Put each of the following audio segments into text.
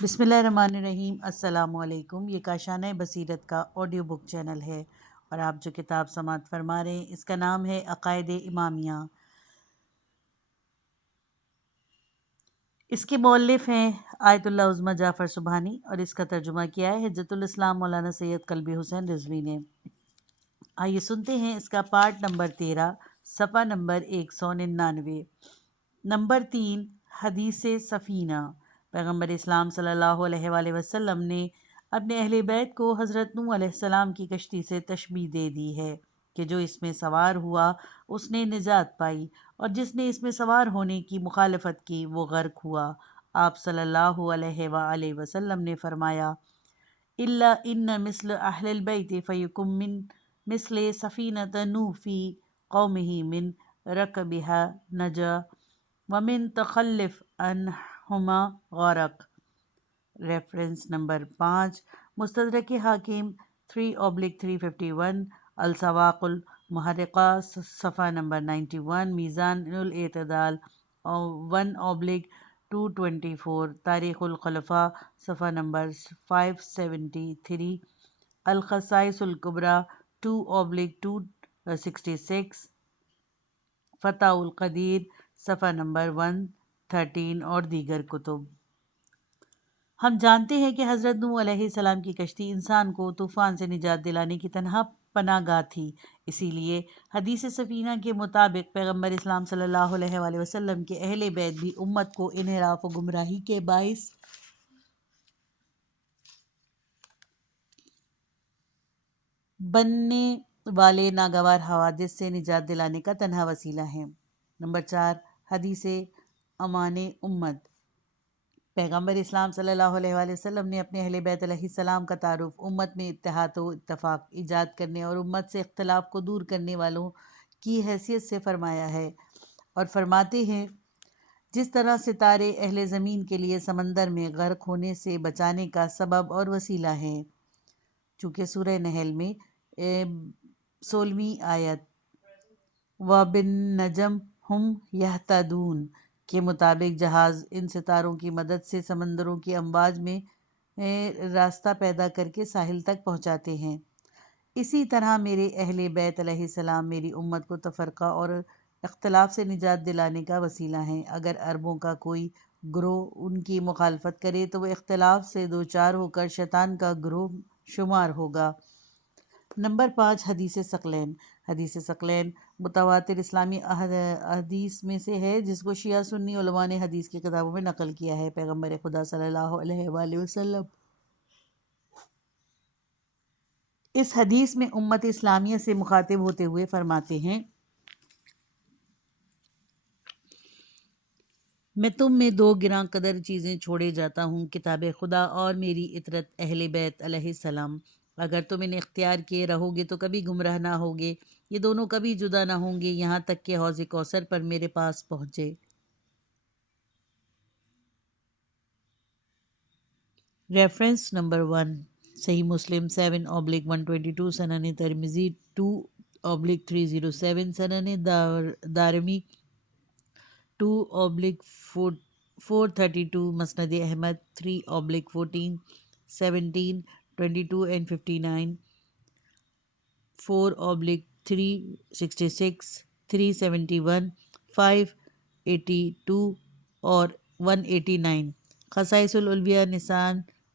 بسم اللہ الرحمن الرحیم۔ السلام علیکم۔ یہ کاشانہ بصیرت کا آڈیو بک چینل ہے اور آپ جو کتاب سماعت فرما رہے ہیں اس کا نام ہے عقائد امامیہ۔ اس کے مؤلف ہیں آیت اللہ عظمی جعفر سبحانی اور اس کا ترجمہ کیا ہے حجت الاسلام مولانا سید قلبی حسین رضوی نے۔ آئیے سنتے ہیں اس کا پارٹ نمبر 13 صفحہ نمبر 199۔ نمبر 3، حدیث سفینہ۔ پیغمبر اسلام صلی اللہ علیہ وآلہ وسلم نے اپنے اہل بیت کو حضرت نوح علیہ السلام کی کشتی سے تشبیہ دے دی ہے کہ جو اس میں سوار ہوا اس نے نجات پائی اور جس نے اس میں سوار ہونے کی مخالفت کی وہ غرق ہوا۔ آپ صلی اللہ علیہ وآلہ وسلم نے فرمایا: الا ان مثل اہل البیت فیکم من مثل سفینۃ نوح فی قومہ من رکبها نجا ومن تخلف عنہما غرق۔ ریفرنس نمبر 5، مستدرک حاکم 3/351، السواق المحرقہ صفحہ نمبر 91، میزان الاعتدال 1/224، تاریخ الخلفاء صفحہ نمبر 573، الخصائص الکبریٰ 2/266، فتح القدیر صفحہ نمبر 113 اور دیگر کتب۔ ہم جانتے ہیں کہ حضرت نوح علیہ السلام کی کشتی انسان کو طوفان سے نجات دلانے کی تنہا پناہ گاہ تھی، اسی لیے حدیث سفینہ کے مطابق پیغمبر اسلام صلی اللہ علیہ وآلہ وسلم کے اہل بیت بھی امت کو انحراف و گمراہی کے باعث بننے والے ناگوار حوادث سے نجات دلانے کا تنہا وسیلہ ہیں۔ نمبر 4، حدیث امان امت۔ پیغمبر اسلام صلی اللہ علیہ وآلہ وسلم نے اپنے اہل بیت علیہ السلام کا تعارف امت میں اتحاد و اتفاق ایجاد کرنے اور امت سے اختلاف کو دور کرنے والوں کی حیثیت سے فرمایا ہے اور فرماتے ہیں: جس طرح ستارے اہل زمین کے لیے سمندر میں غرق ہونے سے بچانے کا سبب اور وسیلہ ہیں، چونکہ سورہ نحل میں 16ویں آیت وَبِالنَّجْمِ هُمْ يَهْتَدُونَ کے مطابق جہاز ان ستاروں کی مدد سے سمندروں کی امواج میں راستہ پیدا کر کے ساحل تک پہنچاتے ہیں، اسی طرح میرے اہل بیت علیہ السلام میری امت کو تفرقہ اور اختلاف سے نجات دلانے کا وسیلہ ہیں۔ اگر عربوں کا کوئی گروہ ان کی مخالفت کرے تو وہ اختلاف سے دوچار ہو کر شیطان کا گروہ شمار ہوگا۔ نمبر 5، حدیث ثقلین۔ حدیث ثقلین متواتر اسلامی حدیث میں سے ہے جس کو شیعہ سنی علماء نے حدیث کی کتابوں میں نقل کیا ہے۔ پیغمبر خدا صلی اللہ علیہ وآلہ وسلم اس حدیث میں امت اسلامیہ سے مخاطب ہوتے ہوئے فرماتے ہیں: میں تم میں دو گراں قدر چیزیں چھوڑے جاتا ہوں، کتاب خدا اور میری اطرت اہل بیت علیہ السلام۔ اگر تم انہیں اختیار کیے رہو گے تو کبھی گمراہ نہ ہوگے، یہ دونوں کبھی جدا نہ ہوں گے یہاں تک کہ حوض کوثر پر میرے پاس پہنچے۔ ریفرنس نمبر 1، صحیح مسلم 7/122، سنن ترمذی 2/307، سنن دارمی 2/432، مسند احمد 3/14، 17، 22 and 59، 4/366، 371، 582 اور 189۔ خصائص العلویہ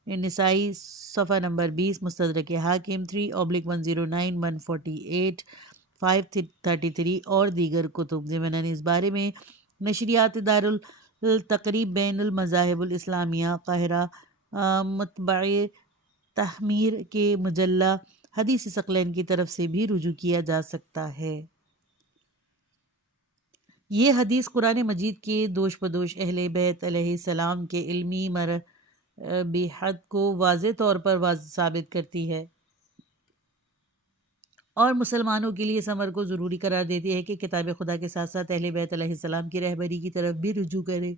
نسائی صفحہ نمبر 20، مستدرک حاکم 3/109، 148، 533 اور دیگر کتب۔ ضمناً اس بارے میں نشریات دار التقریب بین المذاہب الاسلامیہ قاہرہ مطبع تحمیر کے مجلہ حدیث ثقلین کی طرف سے بھی رجوع کیا جا سکتا ہے۔ یہ حدیث قرآن مجید کے دوش بدوش اہل بیت علیہ السلام کے علمی مربوحیت کو واضح طور پر ثابت کرتی ہے اور مسلمانوں کے لیے اس امر کو ضروری قرار دیتی ہے کہ کتاب خدا کے ساتھ ساتھ اہل بیت علیہ السلام کی رہبری کی طرف بھی رجوع کرے۔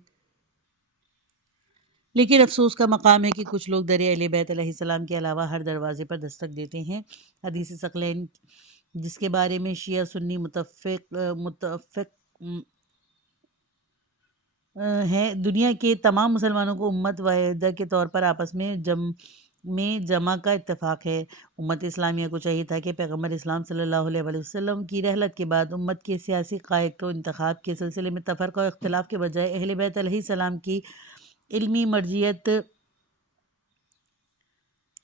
لیکن افسوس کا مقام ہے کہ کچھ لوگ در اہل بیت علیہ السلام کے علاوہ ہر دروازے پر دستک دیتے ہیں۔ حدیث ثقلین جس کے بارے میں شیعہ سنی متفق ہیں، دنیا کے تمام مسلمانوں کو امت واحدہ کے طور پر آپس میں جمع کا اتفاق ہے۔ امت اسلامیہ کو چاہیے تھا کہ پیغمبر اسلام صلی اللہ علیہ وآلہ وسلم کی رحلت کے بعد امت کے سیاسی قائد کو انتخاب کے سلسلے میں تفرقہ و اختلاف کے بجائے اہل بیت علیہ السلام کی علمی مرجعیت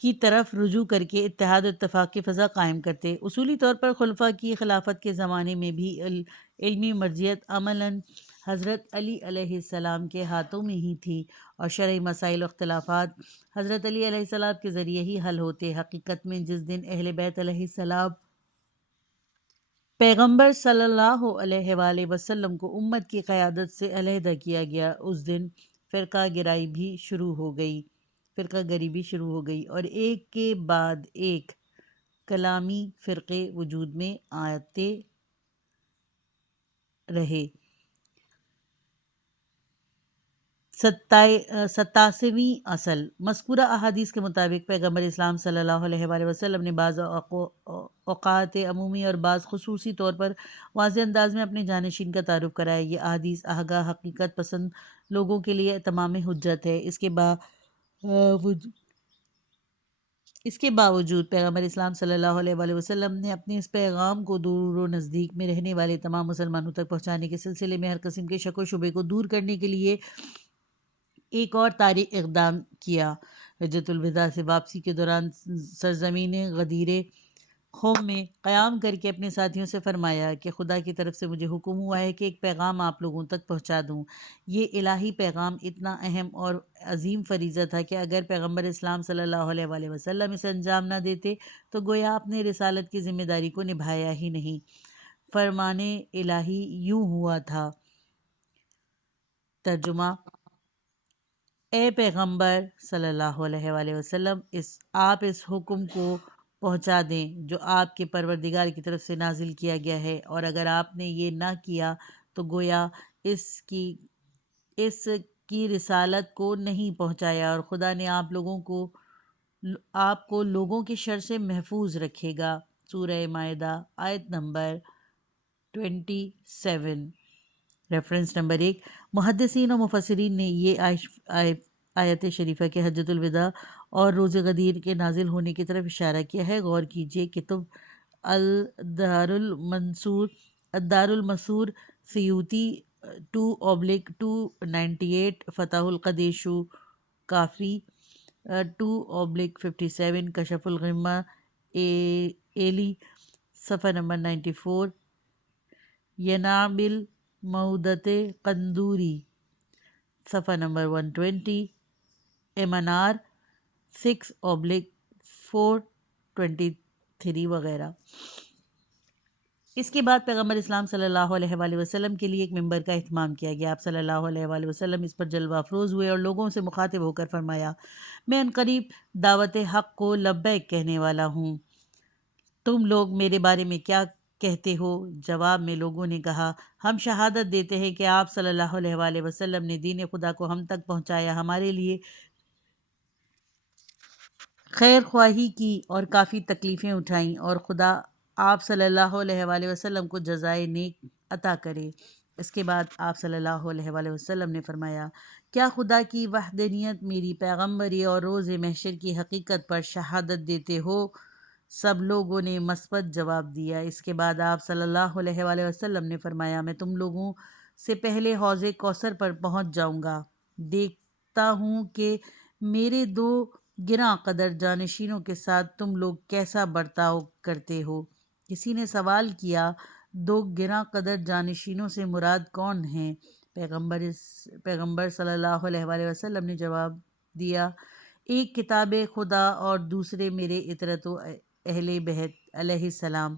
کی طرف رجوع کر کے اتحاد و اتفاق کی فضا قائم کرتے۔ اصولی طور پر خلفاء کی خلافت کے زمانے میں بھی علمی مرجعیت عملاً حضرت علی علیہ السلام کے ہاتھوں میں ہی تھی، اور شرعی مسائل و اختلافات حضرت علی علیہ السلام کے ذریعے ہی حل ہوتے۔ حقیقت میں جس دن اہل بیت علیہ السلام پیغمبر صلی اللہ علیہ وآلہ وسلم کو امت کی قیادت سے علیحدہ کیا گیا، اس دن فرقہ گرائی بھی شروع ہو گئی اور ایک کے بعد ایک کلامی فرقے وجود میں آتے رہے۔ 87ویں اصل: مذکورہ احادیث کے مطابق پیغمبر اسلام صلی اللہ علیہ وآلہ وسلم نے بعض اوقات عمومی اور بعض خصوصی طور پر واضح انداز میں اپنے جانشین کا تعارف کرایا۔ یہ احادیث آگاہ حقیقت پسند لوگوں کے لیے تمام حجت ہے۔ اس کے باوجود پیغمبر اسلام صلی اللہ علیہ وآلہ وسلم نے اپنے اس پیغام کو دور و نزدیک میں رہنے والے تمام مسلمانوں تک پہنچانے کے سلسلے میں ہر قسم کے شک و شبے کو دور کرنے کے لیے ایک اور طاری اقدام کیا۔ حجۃ الوداع سے واپسی کے دوران سرزمین غدیر قوم میں قیام کر کے اپنے ساتھیوں سے فرمایا کہ خدا کی طرف سے مجھے حکم ہوا ہے کہ ایک پیغام آپ لوگوں تک پہنچا دوں۔ یہ الہی پیغام اتنا اہم اور عظیم فریضہ تھا کہ اگر پیغمبر اسلام صلی اللہ علیہ وآلہ وسلم اسے انجام نہ دیتے تو گویا اپنے رسالت کی ذمہ داری کو نبھایا ہی نہیں۔ فرمان الہی یوں ہوا تھا۔ ترجمہ: اے پیغمبر صلی اللہ علیہ وآلہ وسلم، آپ اس حکم کو پہنچا دیں جو آپ کے پروردگار کی طرف سے نازل کیا گیا ہے، اور اگر آپ نے یہ نہ کیا تو گویا اس کی رسالت کو نہیں پہنچایا، اور خدا نے آپ کو لوگوں کے شر سے محفوظ رکھے گا۔ سورہ مائدہ آیت نمبر 27۔ Reference number 1۔ محدثین و مفسرین نے یہ آیت شریفہ کے حجۃ الوداع اور روز غدیر کے نازل ہونے کی طرف اشارہ کیا ہے۔ غور کیجئے، کتب الدار المنصور سیوطی 2/298، فتح القدیر کافی 2/57، کشف الغمہ ایلی صفحہ نمبر 94، ینابل مودت قندوری صفحہ نمبر 120، امنار 6/423 وغیرہ۔ اس کے بعد پیغمبر اسلام صلی اللہ علیہ وآلہ وسلم کے لیے ایک منبر کا اہتمام کیا گیا۔ آپ صلی اللہ علیہ وآلہ وسلم اس پر جلوہ افروز ہوئے اور لوگوں سے مخاطب ہو کر فرمایا، میں عنقریب دعوت حق کو لبیک کہنے والا ہوں، تم لوگ میرے بارے میں کیا کہتے ہو؟ جواب میں لوگوں نے کہا، ہم شہادت دیتے ہیں کہ آپ صلی اللہ علیہ وآلہ وسلم نے دین خدا کو ہم تک پہنچایا، ہمارے لیے خیر خواہی کی اور کافی تکلیفیں اٹھائیں، اور خدا آپ صلی اللہ علیہ وآلہ وسلم کو جزائے نیک عطا کرے۔ اس کے بعد آپ صلی اللہ علیہ وآلہ وسلم نے فرمایا، کیا خدا کی وحدانیت، میری پیغمبری اور روز محشر کی حقیقت پر شہادت دیتے ہو؟ سب لوگوں نے مثبت جواب دیا۔ اس کے بعد آپ صلی اللہ علیہ وآلہ وسلم نے فرمایا، میں تم لوگوں سے پہلے حوض کوثر پر پہنچ جاؤں گا، دیکھتا ہوں کہ میرے 2 گراں قدر جانشینوں کے ساتھ تم لوگ کیسا برتاؤ کرتے ہو۔ کسی نے سوال کیا، 2 گراں قدر جانشینوں سے مراد کون ہیں؟ پیغمبر صلی اللہ علیہ وآلہ وسلم نے جواب دیا، ایک کتاب خدا اور دوسرے میرے اطرت و اہل بیت علیہ السلام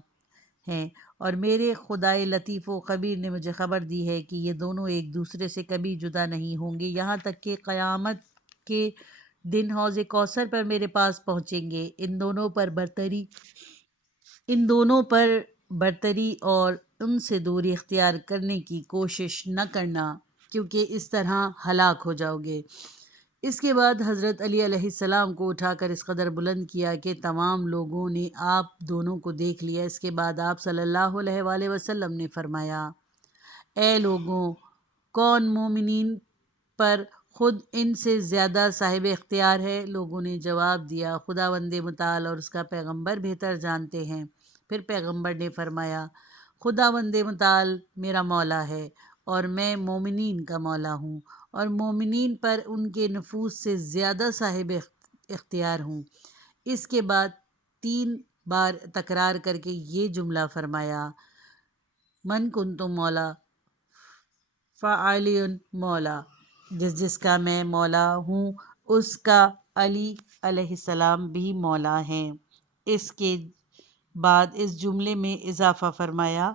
ہیں، اور میرے خدائے لطیف و خبیر نے مجھے خبر دی ہے کہ یہ دونوں ایک دوسرے سے کبھی جدا نہیں ہوں گے یہاں تک کہ قیامت کے دن حوض کوثر پر میرے پاس پہنچیں گے۔ ان دونوں پر برتری اور ان سے دوری اختیار کرنے کی کوشش نہ کرنا، کیونکہ اس طرح ہلاک ہو جاؤ گے۔ اس کے بعد حضرت علی علیہ السلام کو اٹھا کر اس قدر بلند کیا کہ تمام لوگوں نے آپ دونوں کو دیکھ لیا۔ اس کے بعد آپ صلی اللہ علیہ وآلہ وسلم نے فرمایا، اے لوگوں، کون مومنین پر خود ان سے زیادہ صاحب اختیار ہے؟ لوگوں نے جواب دیا، خداوند متعال اور اس کا پیغمبر بہتر جانتے ہیں۔ پھر پیغمبر نے فرمایا، خداوند متعال میرا مولا ہے اور میں مومنین کا مولا ہوں، اور مومنین پر ان کے نفوس سے زیادہ صاحب اختیار ہوں۔ اس کے بعد 3 بار تکرار کر کے یہ جملہ فرمایا، من کنت مولا فعلی مولا، جس کا میں مولا ہوں اس کا علی علیہ السلام بھی مولا ہیں۔ اس کے بعد اس جملے میں اضافہ فرمایا،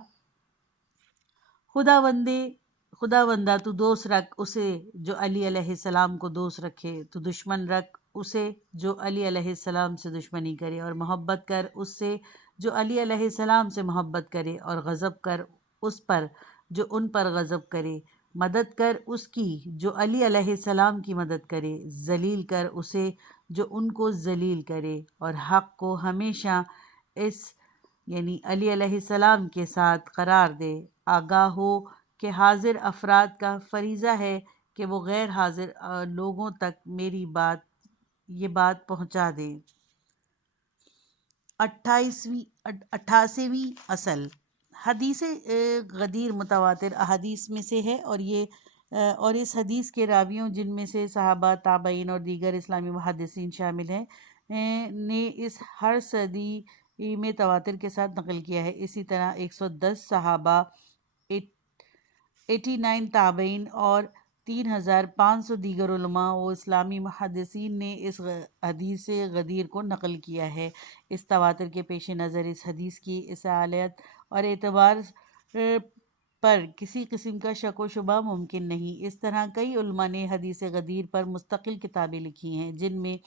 خداوندہ تو دوست رکھ اسے جو علی علیہ السلام کو دوست رکھے، تو دشمن رکھ اسے جو علی علیہ السلام سے دشمنی کرے، اور محبت کر اس سے جو علی علیہ السلام سے محبت کرے، اور غضب کر اس پر جو ان پر غضب کرے، مدد کر اس کی جو علی علیہ السلام کی مدد کرے، ذلیل کر اسے جو ان کو ذلیل کرے، اور حق کو ہمیشہ اس یعنی علی علیہ السلام کے ساتھ قرار دے۔ آگاہ ہو کہ حاضر افراد کا فریضہ ہے کہ وہ غیر حاضر لوگوں تک میری یہ بات پہنچا دیں۔ 88ویں اصل، حدیث غدیر متواتر احادیث میں سے ہے، اور اس حدیث کے راویوں جن میں سے صحابہ، تابعین اور دیگر اسلامی محدثین شامل ہیں نے اس ہر صدی میں تواتر کے ساتھ نقل کیا ہے۔ اسی طرح 110 صحابہ، 89 تابعین اور 3500 دیگر علماء و اسلامی محدثین نے اس حدیث غدیر کو نقل کیا ہے۔ اس تواتر کے پیش نظر اس حدیث کی اصالت اور اعتبار پر کسی قسم کا شک و شبہ ممکن نہیں۔ اس طرح کئی علماء نے حدیث غدیر پر مستقل کتابیں لکھی ہیں، جن میں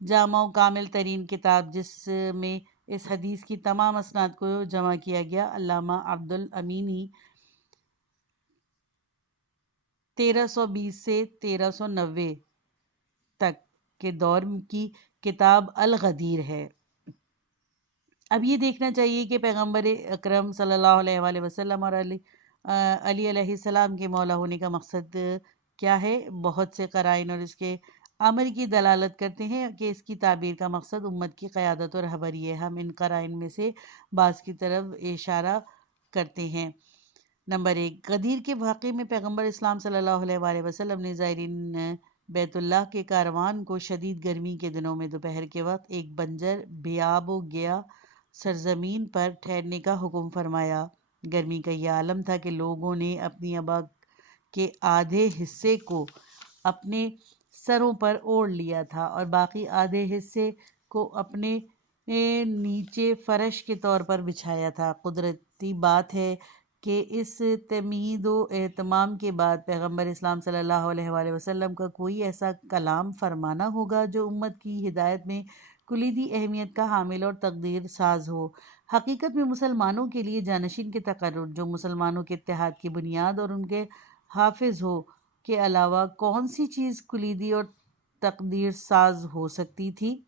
جامع و کامل ترین کتاب جس میں اس حدیث کی تمام اسناد کو جمع کیا گیا، علامہ عبد الامینی 1320 سے 1390 تک کے دور کی کتاب الغدیر ہے۔ اب یہ دیکھنا چاہیے کہ پیغمبر اکرم صلی اللہ علیہ وآلہ وسلم اور علی علیہ السلام کے مولا ہونے کا مقصد کیا ہے۔ بہت سے قرائن اور اس کے امر کی دلالت کرتے ہیں کہ اس کی تعبیر کا مقصد امت کی قیادت اور رہبری ہے۔ ہم ان قرائن میں سے بعض کی طرف اشارہ کرتے ہیں۔ نمبر 1، غدیر کے واقعے میں پیغمبر اسلام صلی اللہ علیہ وآلہ وسلم نے زائرین بیت اللہ کے کاروان کو شدید گرمی کے دنوں میں دوپہر کے وقت ایک بنجر بیاب و گیا سرزمین پر ٹھہرنے کا حکم فرمایا۔ گرمی کا یہ عالم تھا کہ لوگوں نے اپنی آبا کے آدھے حصے کو اپنے سروں پر اوڑھ لیا تھا اور باقی آدھے حصے کو اپنے نیچے فرش کے طور پر بچھایا تھا۔ قدرتی بات ہے کہ اس تمہید و اہتمام کے بعد پیغمبر اسلام صلی اللہ علیہ وآلہ وسلم کا کوئی ایسا کلام فرمانا ہوگا جو امت کی ہدایت میں کلیدی اہمیت کا حامل اور تقدیر ساز ہو۔ حقیقت میں مسلمانوں کے لیے جانشین کے تقرر، جو مسلمانوں کے اتحاد کی بنیاد اور ان کے حافظ ہو، کے علاوہ کون سی چیز کلیدی اور تقدیر ساز ہو سکتی تھی؟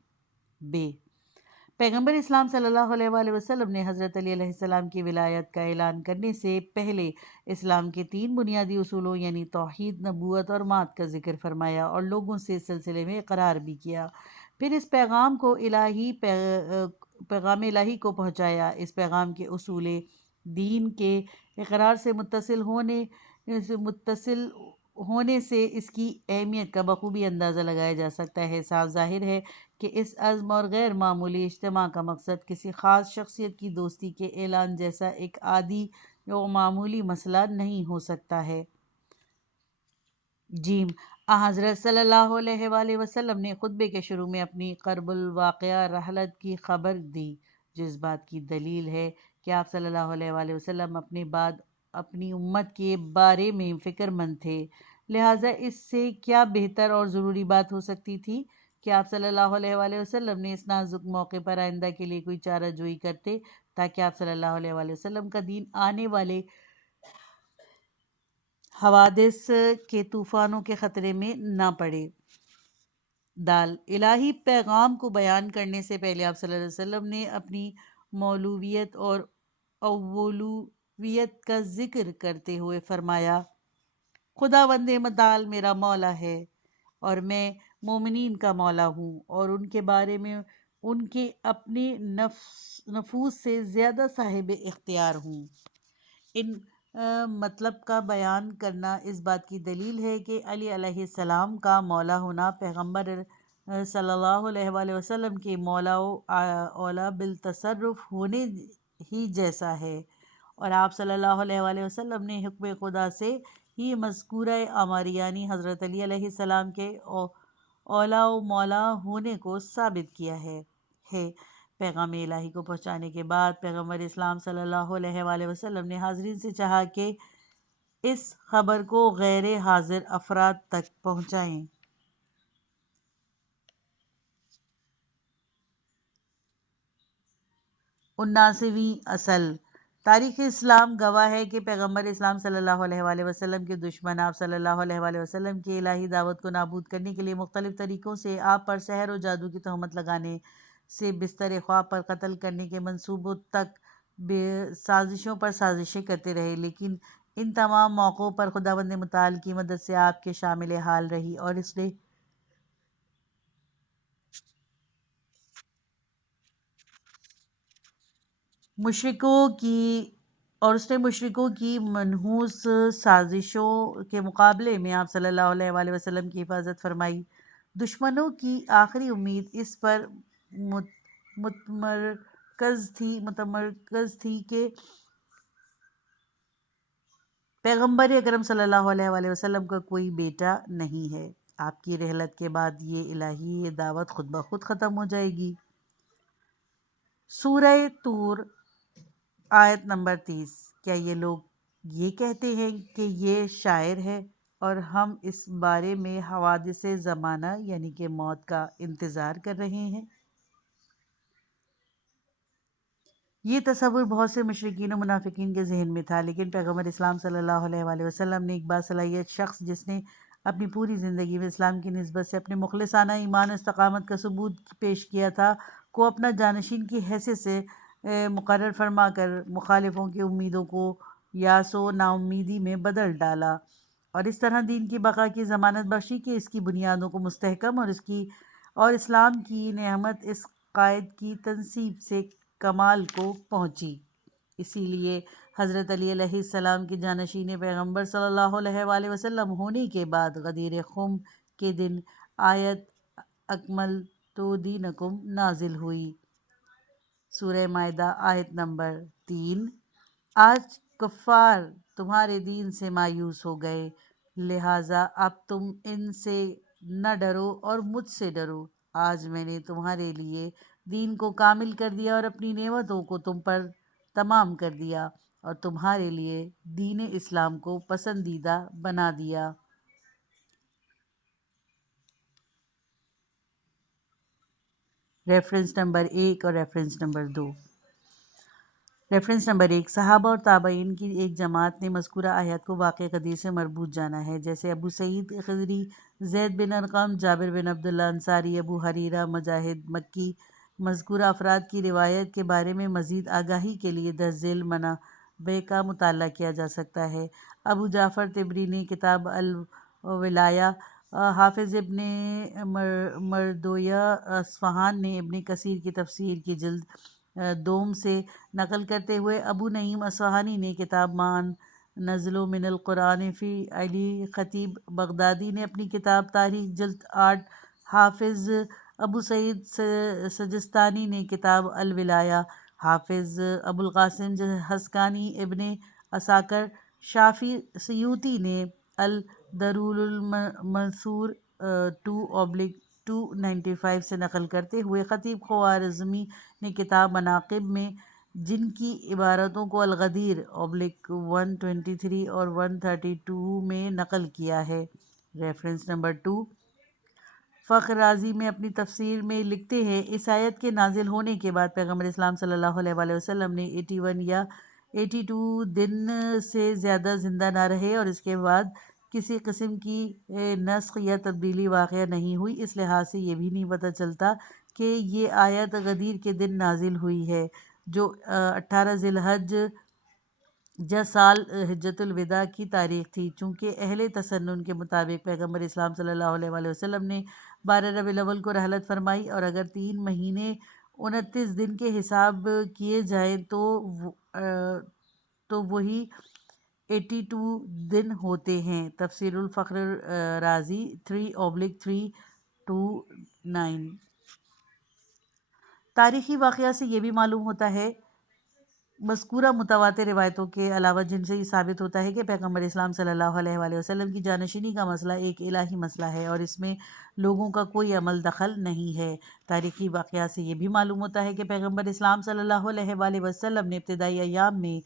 پیغمبر اسلام صلی اللہ علیہ وآلہ وسلم نے حضرت علی علیہ السلام کی ولایت کا اعلان کرنے سے پہلے اسلام کے 3 بنیادی اصولوں یعنی توحید، نبوت اور مات کا ذکر فرمایا اور لوگوں سے اس سلسلے میں اقرار بھی کیا۔ پھر اس پیغام الہی کو پہنچایا۔ اس پیغام کے اصول دین کے اقرار سے متصل ہونے سے اس کی اہمیت کا بخوبی اندازہ لگایا جا سکتا ہے۔ صاف ظاہر ہے کہ اس عظیم اور غیر معمولی اجتماع کا مقصد کسی خاص شخصیت کی دوستی کے اعلان جیسا ایک عادی و معمولی مسئلہ نہیں ہو سکتا ہے۔ حضرت صلی اللہ علیہ وآلہ وسلم نے خطبے کے شروع میں اپنی قرب الواقع رحلت کی خبر دی، جس بات کی دلیل ہے کہ آپ صلی اللہ علیہ وآلہ وسلم اپنے بعد اپنی امت کے بارے میں فکر مند تھے۔ لہٰذا اس سے کیا بہتر اور ضروری بات ہو سکتی تھی کہ آپ صلی اللہ علیہ وآلہ وسلم نے اس نازک موقع پر آئندہ کے لیے کوئی چارہ جوئی کرتے تاکہ آپ صلی اللہ علیہ وآلہ وسلم کا دین آنے والے حوادث کے طوفانوں کے خطرے میں نہ پڑے۔ الہی پیغام کو بیان کرنے سے پہلے آپ صلی اللہ علیہ وسلم نے اپنی مولویت اور اولویت کا ذکر کرتے ہوئے فرمایا، خداوند متعال میرا مولا ہے اور میں مومنین کا مولا ہوں اور ان کے بارے میں ان کے اپنے نفوس سے زیادہ صاحب اختیار ہوں۔ ان مطلب کا بیان کرنا اس بات کی دلیل ہے کہ علی علیہ السلام کا مولا ہونا پیغمبر صلی اللہ علیہ وآلہ وسلم کے مولا و اولا بالتصرف ہونے ہی جیسا ہے، اور آپ صلی اللہ علیہ وآلہ وسلم نے حکم خدا سے ہی مذکورہ عمر یعنی حضرت علی علیہ السلام کے اولا و مولا ہونے کو ثابت کیا ہے۔ پیغام الہی کو پہنچانے کے بعد پیغمبر اسلام صلی اللہ علیہ وآلہ وسلم نے حاضرین سے چاہا کہ اس خبر کو غیر حاضر افراد تک پہنچائیں۔ 79ویں اصل تاریخ اسلام گواہ ہے کہ پیغمبر اسلام صلی اللہ علیہ وآلہ وسلم کے دشمن آپ صلی اللہ علیہ وآلہ وسلم کی الہی دعوت کو نابود کرنے کے لیے مختلف طریقوں سے آپ پر سحر و جادو کی تہمت لگانے سے بستر خواب پر قتل کرنے کے منصوبوں تک سازشوں پر سازشیں کرتے رہے، لیکن ان تمام موقعوں پر خداوند متعال کی مدد سے آپ کے شامل حال رہی اور اس نے مشرکوں کی منحوس سازشوں کے مقابلے میں آپ صلی اللہ علیہ وآلہ وسلم کی حفاظت فرمائی۔ دشمنوں کی آخری امید اس پر متمرکز تھی کہ پیغمبر اکرم صلی اللہ علیہ وآلہ وسلم کا کوئی بیٹا نہیں ہے، آپ کی رحلت کے بعد یہ الہی دعوت خود بخود ختم ہو جائے گی۔ سورہ طور آیت نمبر 30۔ کیا یہ لوگ یہ کہتے ہیں کہ یہ شاعر ہے اور ہم اس بارے میں حوادث زمانہ یعنی کہ موت کا انتظار کر رہے ہیں؟ یہ تصور بہت سے مشرکین و منافقین کے ذہن میں تھا، لیکن پیغمبر اسلام صلی اللہ علیہ وآلہ وسلم نے ایک باصلاحیت شخص جس نے اپنی پوری زندگی میں اسلام کی نسبت سے اپنے مخلصانہ ایمان و استقامت کا ثبوت پیش کیا تھا، کو اپنا جانشین کی حیثیت سے مقرر فرما کر مخالفوں کی امیدوں کو یاس و ناامیدی میں بدل ڈالا، اور اس طرح دین کی بقا کی ضمانت بخشی کہ اس کی بنیادوں کو مستحکم اور اسلام کی نعمت اس قائد کی تنصیب سے کمال کو پہنچی۔ اسی لیے حضرت علی علیہ السلام کے جانشین پیغمبر صلی اللہ علیہ وآلہ وسلم ہونے کے بعد غدیر خم کے دن آیت اکملت دینکم نازل ہوئی۔ سورہ مائدہ آیت نمبر 3۔ آج کفار تمہارے دین سے مایوس ہو گئے، لہٰذا اب تم ان سے نہ ڈرو اور مجھ سے ڈرو۔ آج میں نے تمہارے لیے دین کو کامل کر دیا اور اپنی نعمتوں کو تم پر تمام کر دیا اور تمہارے لیے دین اسلام کو پسندیدہ بنا دیا۔ ریفرنس نمبر 1 اور ریفرنس نمبر 2۔ Reference number 1۔ صحابہ اور تابعین کی ایک جماعت نے مذکورہ آیات کو واقع غدیر سے مربوط جانا ہے، جیسے ابو سعید خدری، زید بن ارقم، جابر بن عبداللہ انصاری، ابو حریرہ، مجاہد مکی۔ مذکورہ افراد کی روایت کے بارے میں مزید آگاہی کے لیے درج ذیل منابع کا مطالعہ کیا جا سکتا ہے۔ ابو جعفر طبری نے کتاب الولایہ، حافظ ابن مردویہ اصفہان نے ابن کثیر کی تفسیر کی جلد دوم سے نقل کرتے ہوئے، ابو نعیم اصفہانی نے کتاب ما نزل من القرآن فی علی خطیب بغدادی نے اپنی کتاب تاریخ جلد 8، حافظ ابو سعید سجستانی نے کتاب الولایہ، حافظ ابو القاسم حسکانی، ابن عساکر، شافی سیوطی نے الدرر المنثور 2/295 سے نقل کرتے ہوئے، خطیب خوارزمی نے کتاب مناقب میں جن کی عبارتوں کو الغدیر 123 اور 132 میں نقل کیا ہے۔ Reference number 2۔ فخر رازی میں اپنی تفسیر میں لکھتے ہیں، اس آیت کے نازل ہونے کے بعد پیغمبر اسلام صلی اللہ علیہ وآلہ وسلم نے 81 یا 82 دن سے زیادہ زندہ نہ رہے اور اس کے بعد کسی قسم کی نسخ یا تبدیلی واقع نہیں ہوئی۔ اس لحاظ سے یہ بھی نہیں پتہ چلتا کہ یہ آیت غدیر کے دن نازل ہوئی ہے، جو 18 ذی الحجہ سال حجت الوداع کی تاریخ تھی، چونکہ اہل تسنن کے مطابق پیغمبر اسلام صلی اللہ علیہ وآلہ وسلم نے 12 ربیع الاول کو رحلت فرمائی، اور اگر 3 مہینے 29 دن کے حساب کیے جائیں تو وہی 82 دن ہوتے ہیں۔ تفسیر الفخر رازی 3/329۔ تاریخی واقعہ سے یہ بھی معلوم ہوتا ہے، مذکورہ متواتر روایتوں کے علاوہ، جن سے یہ ثابت ہوتا ہے کہ پیغمبر اسلام صلی اللہ علیہ وآلہ وسلم کی جانشینی کا مسئلہ ایک الہی مسئلہ ہے اور اس میں لوگوں کا کوئی عمل دخل نہیں ہے۔ تاریخی واقعہ سے یہ بھی معلوم ہوتا ہے کہ پیغمبر اسلام صلی اللہ علیہ وآلہ وسلم نے ابتدائی ایام میں،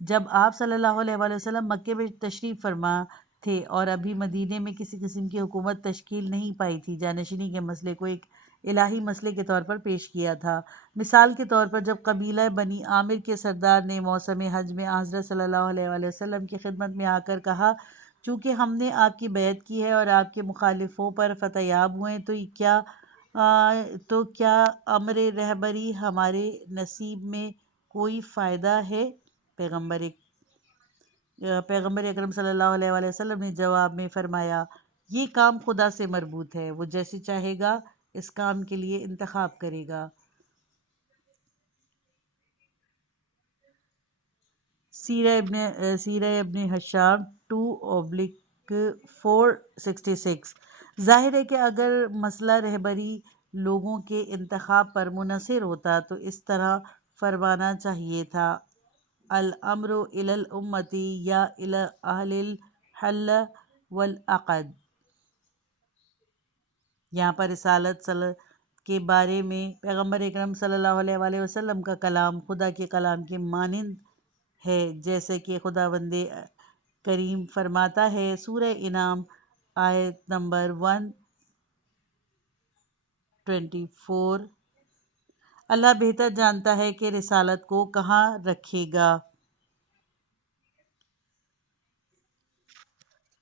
جب آپ صلی اللہ علیہ وآلہ وسلم مکے میں تشریف فرما تھے اور ابھی مدینے میں کسی قسم کی حکومت تشکیل نہیں پائی تھی، جانشینی کے مسئلے کو ایک الہی مسئلے کے طور پر پیش کیا تھا۔ مثال کے طور پر، جب قبیلہ بنی عامر کے سردار نے موسم حج میں حضرت صلی اللہ علیہ وآلہ وسلم کی خدمت میں آ کر کہا، چونکہ ہم نے آپ کی بیعت کی ہے اور آپ کے مخالفوں پر فتح یاب ہوئے، تو کیا امر رہبری ہمارے نصیب میں کوئی فائدہ ہے؟ پیغمبر اکرم صلی اللہ علیہ وآلہ وسلم نے جواب میں فرمایا، یہ کام خدا سے مربوط ہے، وہ جیسے چاہے گا اس کام کے لیے انتخاب کرے گا۔ سیرہ ابن ہشام 2/466۔ ظاہر ہے کہ اگر مسئلہ رہبری لوگوں کے انتخاب پر منحصر ہوتا تو اس طرح فرمانا چاہیے تھا، الامر الی الامۃ یا الی اہل الحل والعقد۔ یہاں پر رسالت کے بارے میں پیغمبر اکرم صلی اللہ علیہ وآلہ وسلم کا کلام خدا کے کلام کے مانند ہے، جیسے کہ خداوند کریم فرماتا ہے، سورہ انعام آیت نمبر 124، اللہ بہتر جانتا ہے کہ رسالت کو کہاں رکھے گا۔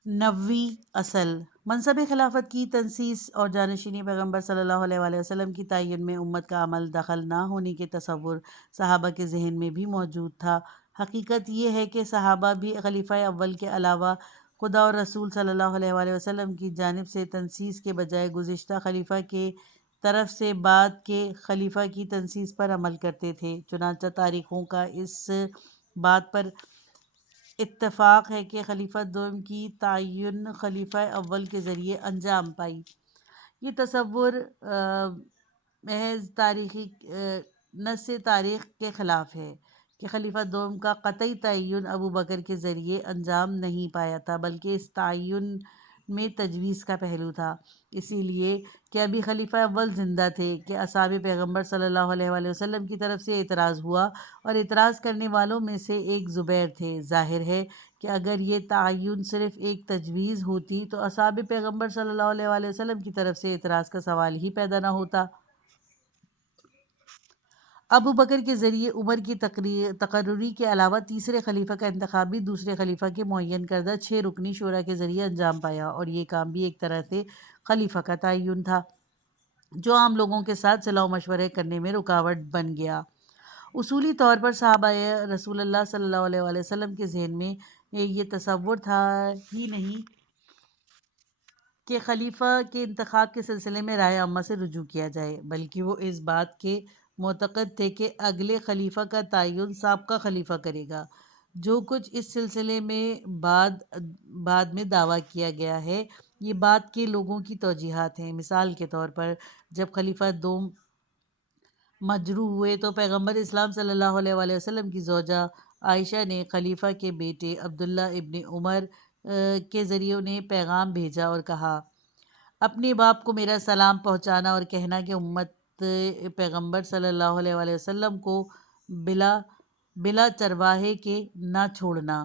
90 اصل منصب خلافت کی تنسیص اور جانشینی پیغمبر صلی اللہ علیہ وآلہ وسلم کی تعین میں امت کا عمل دخل نہ ہونے کے تصور صحابہ کے ذہن میں بھی موجود تھا۔ حقیقت یہ ہے کہ صحابہ بھی خلیفہ اول کے علاوہ خدا اور رسول صلی اللہ علیہ وآلہ وسلم کی جانب سے تنسیص کے بجائے گزشتہ خلیفہ کے طرف سے بعد کے خلیفہ کی تنسیص پر عمل کرتے تھے۔ چنانچہ تاریخوں کا اس بات پر اتفاق ہے کہ خلیفہ دوم کی تعین خلیفہ اول کے ذریعے انجام پائی۔ یہ تصور محض تاریخی نص تاریخ کے خلاف ہے کہ خلیفہ دوم کا قطعی تعین ابوبکر کے ذریعے انجام نہیں پایا تھا، بلکہ اس تعین میں تجویز کا پہلو تھا، اسی لیے کہ ابھی خلیفہ اول زندہ تھے کہ اصحاب پیغمبر صلی اللہ علیہ وآلہ وسلم کی طرف سے اعتراض ہوا، اور اعتراض کرنے والوں میں سے ایک زبیر تھے۔ ظاہر ہے کہ اگر یہ تعین صرف ایک تجویز ہوتی تو اصحاب پیغمبر صلی اللہ علیہ وآلہ وسلم کی طرف سے اعتراض کا سوال ہی پیدا نہ ہوتا۔ ابو بکر کے ذریعے عمر کی تقرری کے علاوہ تیسرے خلیفہ کا انتخاب بھی دوسرے خلیفہ کے معین کردہ 6 رکنی شورا کے ذریعے انجام پایا، اور یہ کام بھی ایک طرح سے خلیفہ کا تعین تھا، جو عام لوگوں کے ساتھ صلاح و مشورے کرنے میں رکاوٹ بن گیا۔ اصولی طور پر صحابہ رسول اللہ صلی اللہ علیہ وآلہ وسلم کے ذہن میں یہ تصور تھا ہی نہیں کہ خلیفہ کے انتخاب کے سلسلے میں رائے عامہ سے رجوع کیا جائے، بلکہ وہ اس بات کے معتقد تھے کہ اگلے خلیفہ کا تعین سابقہ خلیفہ کرے گا۔ جو کچھ اس سلسلے میں بعد میں دعویٰ کیا گیا ہے، یہ بعد کے لوگوں کی توجیحات ہیں۔ مثال کے طور پر، جب خلیفہ دوم مجروح ہوئے تو پیغمبر اسلام صلی اللہ علیہ وآلہ وسلم کی زوجہ عائشہ نے خلیفہ کے بیٹے عبداللہ ابن عمر کے ذریعے انہیں پیغام بھیجا اور کہا، اپنے باپ کو میرا سلام پہنچانا اور کہنا کہ امت پیغمبر صلی اللہ علیہ وآلہ وسلم کو بلا چرواہے کے نہ چھوڑنا۔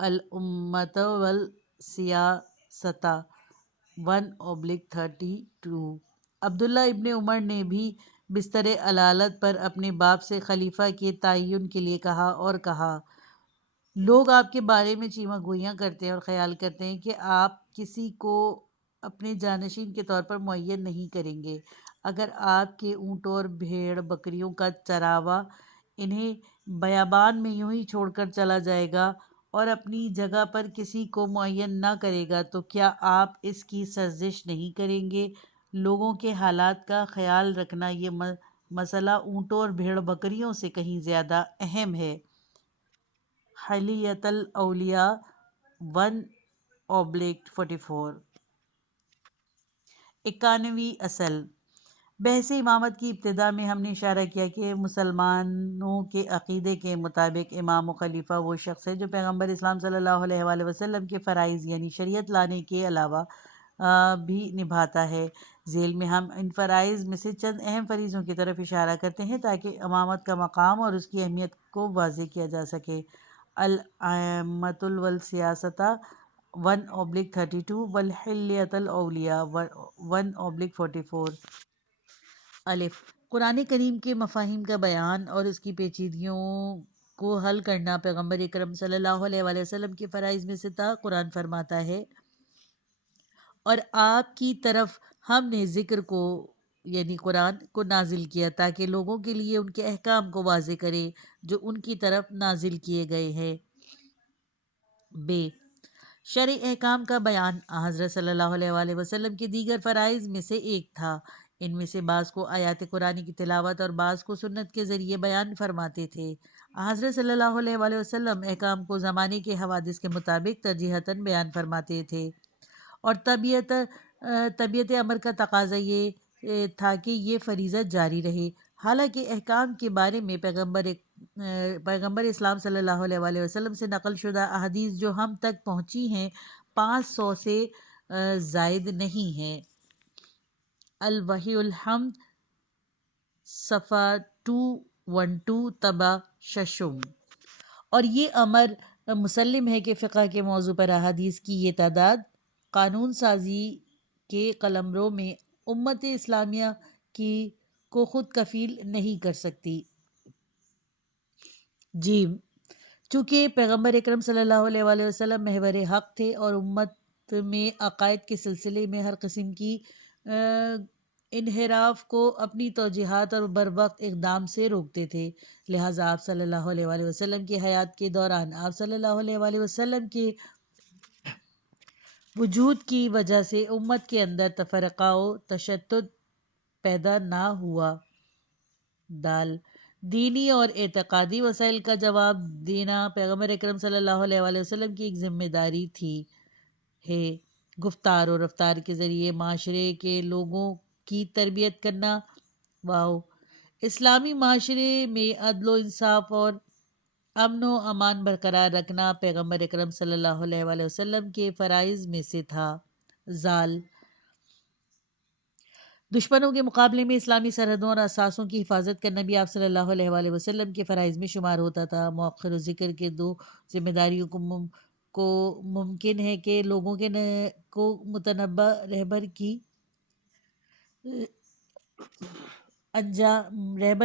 الامۃ والسیاسۃ 1/32۔ عبداللہ ابن عمر نے بھی بستر علالت پر اپنے باپ سے خلیفہ کے تعین کے لیے کہا اور کہا، لوگ آپ کے بارے میں چیمہ گوئیاں کرتے ہیں اور خیال کرتے ہیں کہ آپ کسی کو اپنے جانشین کے طور پر معین نہیں کریں گے۔ اگر آپ کے اونٹوں اور بھیڑ بکریوں کا چراوا انہیں بیابان میں یوں ہی چھوڑ کر چلا جائے گا اور اپنی جگہ پر کسی کو معین نہ کرے گا تو کیا آپ اس کی سرزش نہیں کریں گے؟ لوگوں کے حالات کا خیال رکھنا یہ مسئلہ اونٹوں اور بھیڑ بکریوں سے کہیں زیادہ اہم ہے۔ حلیت الاولیاء 1/44۔ 91ویں اصل۔ بحث امامت کی ابتدا میں ہم نے اشارہ کیا کہ مسلمانوں کے عقیدے کے مطابق امام و خلیفہ وہ شخص ہے جو پیغمبر اسلام صلی اللہ علیہ وآلہ وسلم کے فرائض یعنی شریعت لانے کے علاوہ بھی نبھاتا ہے۔ ذیل میں ہم ان فرائض میں سے چند اہم فریضوں کی طرف اشارہ کرتے ہیں تاکہ امامت کا مقام اور اس کی اہمیت کو واضح کیا جا سکے۔ الائمۃ والسیاسۃ 1/32 والحلیۃ الاولیاء 1/44۔ الف، قرآن کریم کے مفاہیم کا بیان اور اس کی پیچیدگیوں کو حل کرنا پیغمبر اکرم صلی اللہ علیہ وآلہ وسلم کے فرائض میں سے تھا۔ قرآن فرماتا ہے اور آپ کی طرف ہم نے ذکر کو یعنی قرآن کو نازل کیا تاکہ لوگوں کے لیے ان کے احکام کو واضح کرے جو ان کی طرف نازل کیے گئے ہیں۔ ب، شرعی احکام کا بیان حضرت صلی اللہ علیہ وآلہ وسلم کے دیگر فرائض میں سے ایک تھا۔ ان میں سے بعض کو آیات قرآن کی تلاوت اور بعض کو سنت کے ذریعے بیان فرماتے تھے۔ حضرت صلی اللہ علیہ وآلہ وسلم احکام کو زمانے کے حوادث کے مطابق ترجیحاً بیان فرماتے تھے اور طبیعت امر کا تقاضا یہ تھا کہ یہ فریضہ جاری رہے۔ حالانکہ احکام کے بارے میں پیغمبر اسلام صلی اللہ علیہ وآلہ وسلم سے نقل شدہ احادیث جو ہم تک پہنچی ہیں 500 سے زائد نہیں ہیں۔ الوحی الحمد صفحہ 212 طبع ششم۔ اور یہ امر مسلم ہے کہ فقہ کے موضوع پر احادیث کی یہ تعداد قانون سازی کے قلمرو میں امت اسلامیہ کو خود کفیل نہیں کر سکتی۔ جیم، چونکہ پیغمبر اکرم صلی اللہ علیہ وآلہ وسلم محور حق تھے اور امت میں عقائد کے سلسلے میں ہر قسم کی انحراف کو اپنی توجیہات اور بروقت اقدام سے روکتے تھے، لہٰذا آپ صلی اللہ علیہ وآلہ وسلم کی حیات کے دوران آپ صلی اللہ علیہ وآلہ وسلم کے وجود کی وجہ سے امت کے اندر تفرقہ و تشدد پیدا نہ ہوا۔ دال، دینی اور اعتقادی مسائل کا جواب دینا پیغمبر اکرم صلی اللہ علیہ وآلہ وسلم کی ایک ذمہ داری تھی ہے۔ گفتار اور رفتار کے ذریعے معاشرے کے لوگوں کی تربیت کرنا۔ واو، اسلامی معاشرے میں عدل و انصاف اور امن و امان برقرار رکھنا پیغمبر اکرم صلی اللہ علیہ وآلہ وسلم کے فرائض میں سے تھا۔ زال، دشمنوں کے مقابلے میں اسلامی سرحدوں اور اثاثوں کی حفاظت کرنا بھی آپ صلی اللہ علیہ وآلہ وسلم کے فرائض میں شمار ہوتا تھا۔ مؤخر ذکر کے دو ذمہ داریوں کو ممکن ہے کہ لوگوں کو متنبع رہبر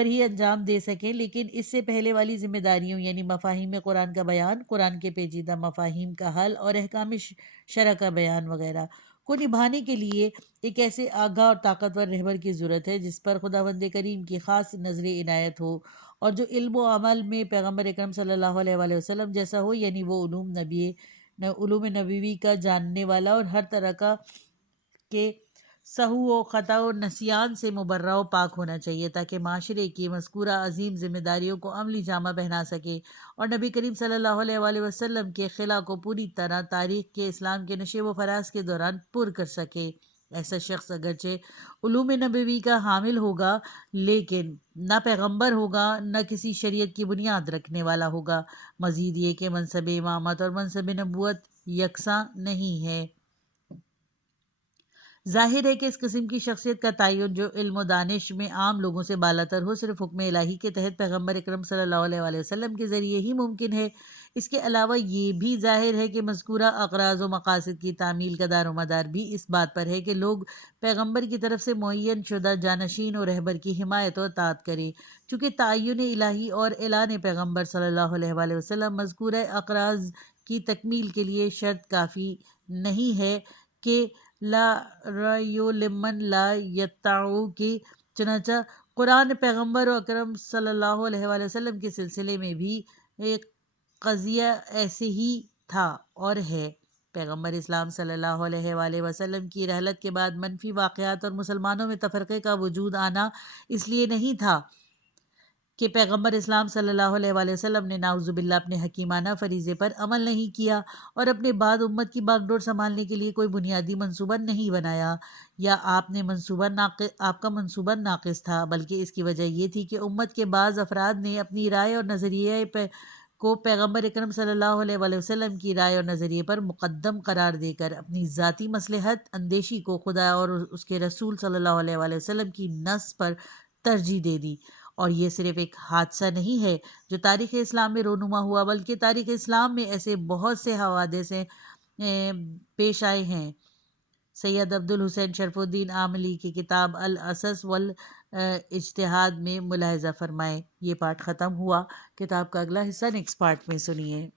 ہی انجام دے سکیں، لیکن اس سے پہلے والی ذمہ داریوں یعنی مفاہیم قرآن کا بیان، قرآن کے پیچیدہ مفاہیم کا حل اور احکام شرع کا بیان وغیرہ کو نبھانے کے لیے ایک ایسے آگاہ اور طاقتور رہبر کی ضرورت ہے جس پر خداوند کریم کی خاص نظر عنایت ہو اور جو علم و عمل میں پیغمبر اکرم صلی اللہ علیہ وآلہ وسلم جیسا ہو، یعنی وہ علوم نبوی کا جاننے والا اور ہر طرح کے سہو و خطا و نسیان سے مبرہ و پاک ہونا چاہیے تاکہ معاشرے کی مذکورہ عظیم ذمہ داریوں کو عملی جامہ پہنا سکے اور نبی کریم صلی اللہ علیہ وآلہ وسلم کے خلا کو پوری طرح تاریخ کے اسلام کے نشیب و فراز کے دوران پر کر سکے۔ ایسا شخص اگرچہ علوم نبوی کا حامل ہوگا لیکن نہ پیغمبر ہوگا نہ کسی شریعت کی بنیاد رکھنے والا ہوگا۔ مزید یہ کہ منصب امامت اور منصب نبوت یکساں نہیں ہے۔ ظاہر ہے کہ اس قسم کی شخصیت کا تعین جو علم و دانش میں عام لوگوں سے بالاتر ہو صرف حکم الہی کے تحت پیغمبر اکرم صلی اللہ علیہ وآلہ وسلم کے ذریعے ہی ممکن ہے۔ اس کے علاوہ یہ بھی ظاہر ہے کہ مذکورہ اغراض و مقاصد کی تعمیل کا دار و مدار بھی اس بات پر ہے کہ لوگ پیغمبر کی طرف سے معین شدہ جانشین و رہبر کی حمایت و اطاعت کریں۔ چونکہ تعین الہی اور اعلان پیغمبر صلی اللہ علیہ وآلہ وسلم مذکورہ اغراض کی تکمیل کے لیے شرط کافی نہیں ہے کہ لا رأی لمن لا یتبع کی، چنانچہ قرآن پیغمبر و اکرم صلی اللہ علیہ وآلہ وسلم کے سلسلے میں بھی ایک قضیہ ایسے ہی تھا اور ہے۔ پیغمبر اسلام صلی اللہ علیہ وآلہ وسلم کی رحلت کے بعد منفی واقعات اور مسلمانوں میں تفرقے کا وجود آنا اس لیے نہیں تھا کہ پیغمبر اسلام صلی اللہ علیہ وآلہ وسلم نے نعوذ باللہ اپنے حکیمانہ فریضے پر عمل نہیں کیا اور اپنے بعد امت کی باغ ڈور سنبھالنے کے لیے کوئی بنیادی منصوبہ نہیں بنایا، یا آپ کا منصوبہ ناقص تھا، بلکہ اس کی وجہ یہ تھی کہ امت کے بعض افراد نے اپنی رائے اور نظریے کو پیغمبر اکرم صلی اللہ علیہ وآلہ وسلم کی رائے اور نظریے پر مقدم قرار دے کر اپنی ذاتی مصلحت اندیشی کو خدا اور اس کے رسول صلی اللہ علیہ وآلہ وسلم کی نص پر ترجیح دے دی۔ اور یہ صرف ایک حادثہ نہیں ہے جو تاریخ اسلام میں رونما ہوا، بلکہ تاریخ اسلام میں ایسے بہت سے حوادث پیش آئے ہیں۔ سید عبد الحسین شرف الدین عاملی کی کتاب الاسس والاجتہاد میں ملاحظہ فرمائے۔ یہ پارٹ ختم ہوا، کتاب کا اگلا حصہ نیکسٹ پارٹ میں سنیے۔